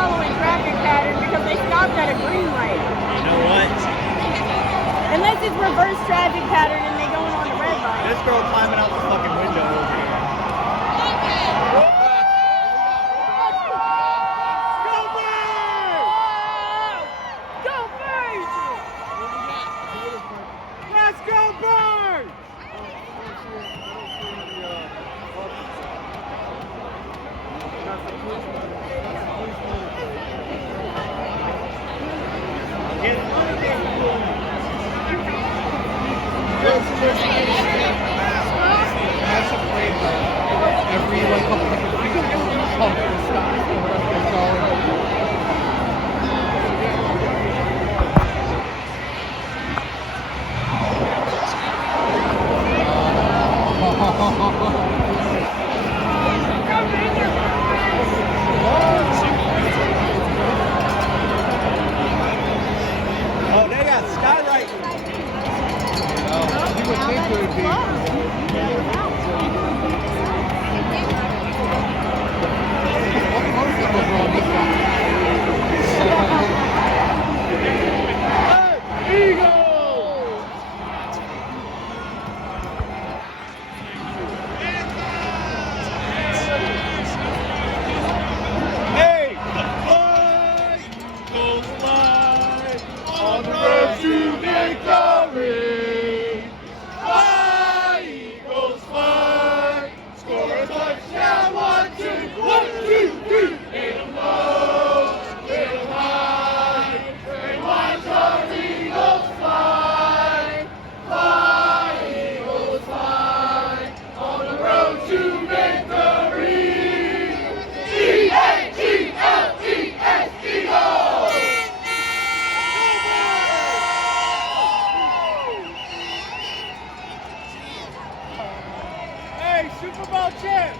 following traffic pattern because they stopped at a green light. You know what? Unless it's reverse traffic pattern and they going on the red light. This girl climbing out the fucking window over here. Let's go, Birds! That's a great every like couple different people come and stop. Oh, they got Skyrite. You would think it would be. Most of them are on this side. Hey, fly, go fly on the road to victory. Fly, Eagles, fly, score a touchdown, 1, 2, 1, 2, 3. Hit 'em low, hit 'em high, and watch our Eagles fly. Fly, Eagles, fly on the road to victory. E-A-G-L-E-S, Eagles! Hey, Super Bowl champ!